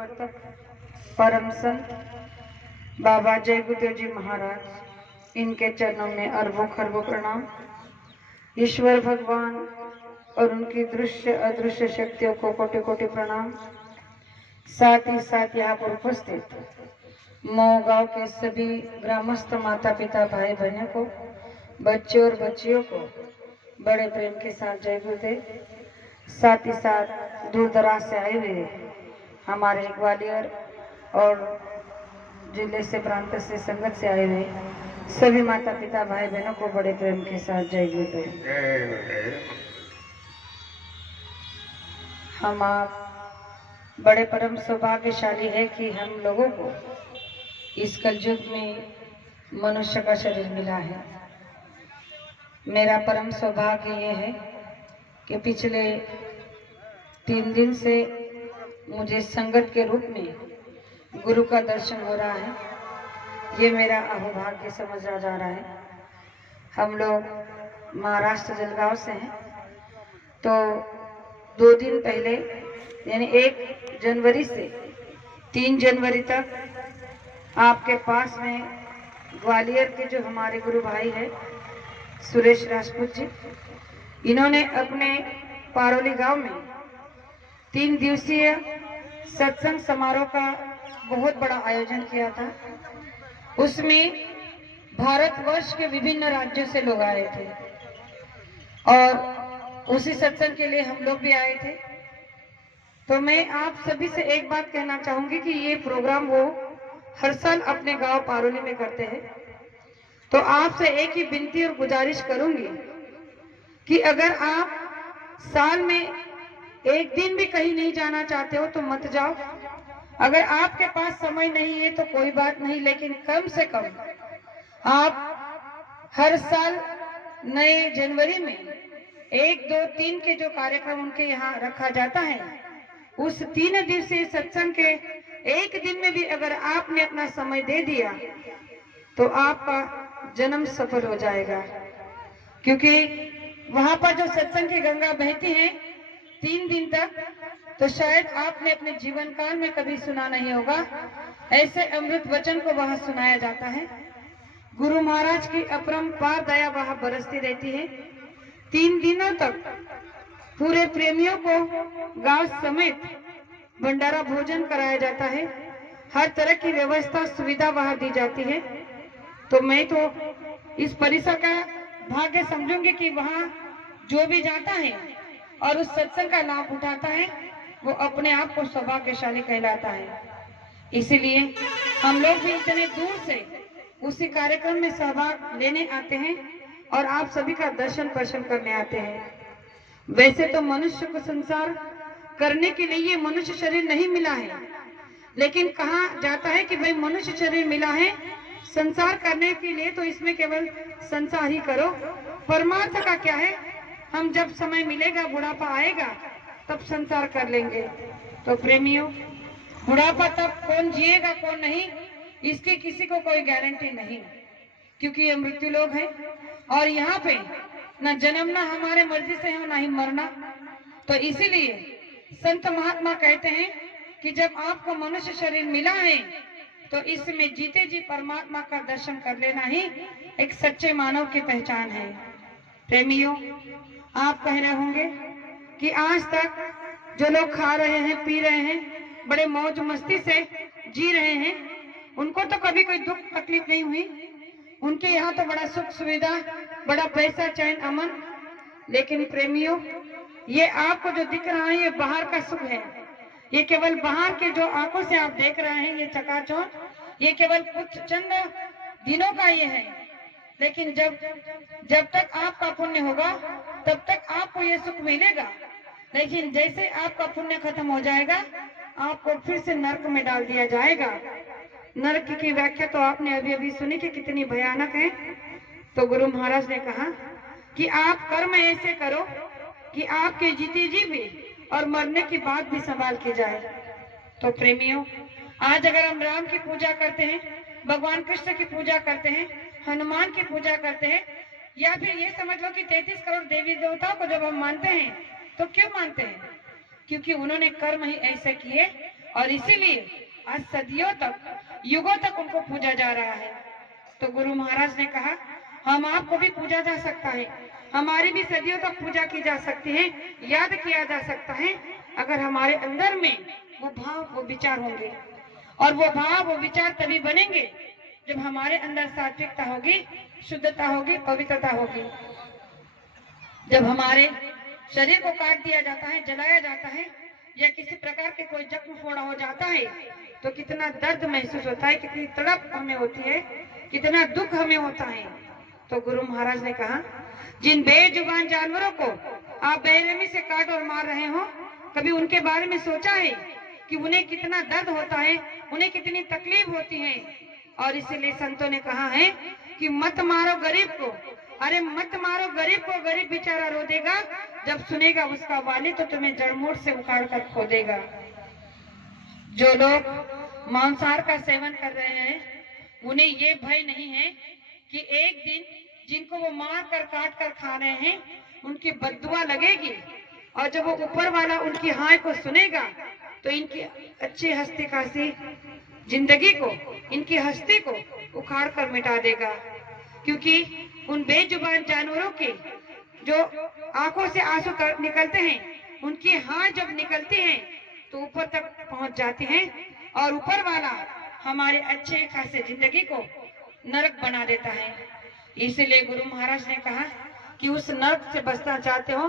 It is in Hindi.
प्रवर्तक परम संत बाबा जय गुरुदेव जी महाराज, इनके चरणों में अरबों खरबों प्रणाम। ईश्वर भगवान और उनकी दृश्य अदृश्य शक्तियों को कोटि कोटि प्रणाम। साथ ही साथ यहाँ पर उपस्थित मऊ गांव के सभी ग्रामस्थ माता पिता भाई बहनों को, बच्चे और बच्चियों को बड़े प्रेम के साथ जय गुरुदेव। साथ ही साथ दूर दराज से आए हुए हमारे ग्वालियर और जिले से प्रांत से संगत से आए हुए सभी माता पिता भाई बहनों को बड़े प्रेम के साथ जय गुरुदेव। हम आप बड़े परम सौभाग्यशाली है कि हम लोगों को इस कलयुग में मनुष्य का शरीर मिला है। मेरा परम सौभाग्य ये है कि पिछले 3 दिन से मुझे संगत के रूप में गुरु का दर्शन हो रहा है। ये मेरा अहोभाग्य समझा जा रहा है। हम लोग महाराष्ट्र जलगांव से हैं, तो 2 दिन पहले यानी 1 जनवरी से 3 जनवरी तक आपके पास में ग्वालियर के जो हमारे गुरु भाई है सुरेश राजपूत जी, इन्होंने अपने पारोली गांव में 3 दिवसीय सत्संग समारोह का बहुत बड़ा आयोजन किया था। उसमें भारतवर्ष के विभिन्न राज्यों से लोग आए थे और उसी सत्संग के लिए हम लोग भी आए थे। तो मैं आप सभी से एक बात कहना चाहूंगी कि ये प्रोग्राम वो हर साल अपने गांव पारोली में करते हैं। तो आपसे एक ही विनती और गुजारिश करूंगी कि अगर आप साल में 1 दिन भी कहीं नहीं जाना चाहते हो तो मत जाओ। अगर आपके पास समय नहीं है तो कोई बात नहीं, लेकिन कम से कम आप हर साल नए जनवरी में 1, 2, 3 के जो कार्यक्रम उनके यहाँ रखा जाता है, उस 3 दिवसीय सत्संग के 1 दिन में भी अगर आपने अपना समय दे दिया तो आपका जन्म सफल हो जाएगा। क्योंकि वहां पर जो सत्संग की गंगा बहती है 3 दिन तक, तो शायद आपने अपने जीवन काल में कभी सुना नहीं होगा। ऐसे अमृत वचन को वहां सुनाया जाता है। गुरु महाराज की अपरंपार दया वहां बरसती रहती है। 3 दिनों तक पूरे प्रेमियों को गांव समेत भंडारा भोजन कराया जाता है। हर तरह की व्यवस्था सुविधा वहां दी जाती है। तो मैं तो इस परिसर का भाग्य समझूंगी कि वहां जो भी जाता है और उस सत्संग का लाभ उठाता है वो अपने आप को सौभाग्यशाली कहलाता है। इसीलिए हम लोग भी इतने दूर से उसी कार्यक्रम में सहभाग लेने आते हैं और आप सभी का दर्शन स्पर्शन करने आते हैं। वैसे तो मनुष्य को संसार करने के लिए ये मनुष्य शरीर नहीं मिला है, लेकिन कहा जाता है कि भाई मनुष्य शरीर मिला है संसार करने के लिए, तो इसमें केवल संसार ही करो। परमार्थ का क्या है, हम जब समय मिलेगा, बुढ़ापा आएगा, तब संसार कर लेंगे। तो प्रेमियों, बुढ़ापा तब कौन जिएगा कौन नहीं, इसकी किसी को कोई गारंटी नहीं, क्योंकि ये मृत्यु लोग हैं और यहाँ पे न जन्मना हमारे मर्जी से है, ना ही मरना। तो इसीलिए संत महात्मा कहते हैं कि जब आपको मनुष्य शरीर मिला है तो इसमें जीते जी परमात्मा का दर्शन कर लेना ही एक सच्चे मानव की पहचान है। प्रेमियों, आप कह रहे होंगे कि आज तक जो लोग खा रहे हैं, पी रहे हैं, बड़े मौज मस्ती से जी रहे हैं, उनको तो कभी कोई दुख तकलीफ नहीं हुई। उनके यहाँ तो बड़ा सुख सुविधा, बड़ा पैसा, चैन, अमन। लेकिन प्रेमियों, ये आपको जो दिख रहा है ये बाहर का सुख है। ये केवल बाहर के जो आंखों से आप देख रहे हैं ये चकाचौंध, ये केवल कुछ चंद दिनों का ये है। लेकिन जब तक आपका पुण्य होगा तब तक आपको ये सुख मिलेगा। लेकिन जैसे आपका पुण्य खत्म हो जाएगा आपको फिर से नरक में डाल दिया जाएगा। नरक की व्याख्या तो आपने अभी अभी सुनी कि कितनी भयानक है। तो गुरु महाराज ने कहा कि आप कर्म ऐसे करो कि आपके जीते जी भी और मरने की बात भी संभाल की जाए। तो प्रेमियों, आज अगर हम राम की पूजा करते हैं, भगवान कृष्ण की पूजा करते हैं, हनुमान की पूजा करते हैं, या फिर ये समझ लो कि 33 करोड़ देवी देवताओं को जब हम मानते हैं तो क्यों मानते हैं? क्योंकि उन्होंने कर्म ही ऐसे किए और इसीलिए आज सदियों तक, युगों तक उनको पूजा जा रहा है। तो गुरु महाराज ने कहा हम आपको भी पूजा जा सकता है, हमारी भी सदियों तक पूजा की जा सकती है, याद किया जा सकता है, अगर हमारे अंदर में वो भाव, वो विचार होंगे। और वो भाव, वो विचार तभी बनेंगे जब हमारे अंदर सात्विकता होगी, शुद्धता होगी, पवित्रता होगी। जब हमारे शरीर को काट दिया जाता है, जलाया जाता है, या किसी प्रकार के कोई जख्म फोड़ा हो जाता है, तो कितना दर्द महसूस होता है, कितनी तड़प हमें होती है, कितना दुख हमें होता है। तो गुरु महाराज ने कहा जिन बेजुबान जानवरों को आप बेरहमी से काट और मार रहे हो, कभी उनके बारे में सोचा है कि उन्हें कितना दर्द होता है, उन्हें कितनी तकलीफ होती है। और इसीलिए संतों ने कहा है कि मत मारो गरीब को, अरे मत मारो गरीब को, गरीब बेचारा रो देगा, जब सुनेगा उसका वाली तो तुम्हें जड़मूल से उखाड़ कर खो देगा। जो लोग मांसाहार का सेवन कर रहे हैं, उन्हें ये भय नहीं है कि एक दिन जिनको वो मार कर काट कर खा रहे हैं, उनकी बद्दुआ लगेगी, और जब वो ऊपर वाला उनकी हाय को सुनेगा तो इनकी अच्छी हस्ती खासी जिंदगी को, इनकी हस्ती को उखाड़ कर मिटा देगा। क्योंकि उन बेजुबान जानवरों के जो आंखों से आंसू निकलते हैं, उनकी हाथ जब निकलती हैं तो ऊपर तक पहुंच जाती हैं, और ऊपर वाला हमारे अच्छे खासे जिंदगी को नरक बना देता है। इसलिए गुरु महाराज ने कहा कि उस नरक से बचना चाहते हो